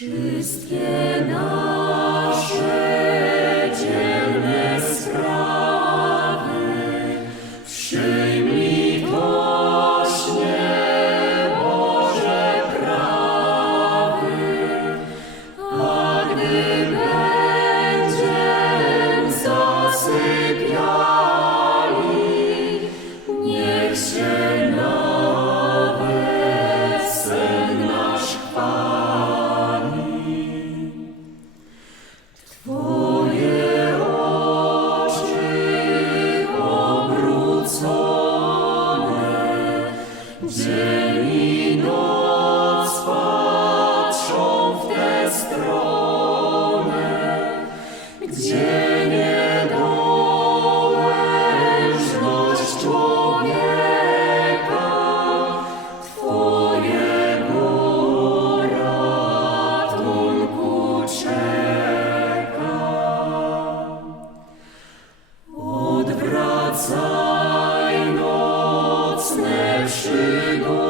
Wszystkie nasze dzielne sprawy przyjmij tośnie Boże prawy, a gdy wracaj nocne przygody.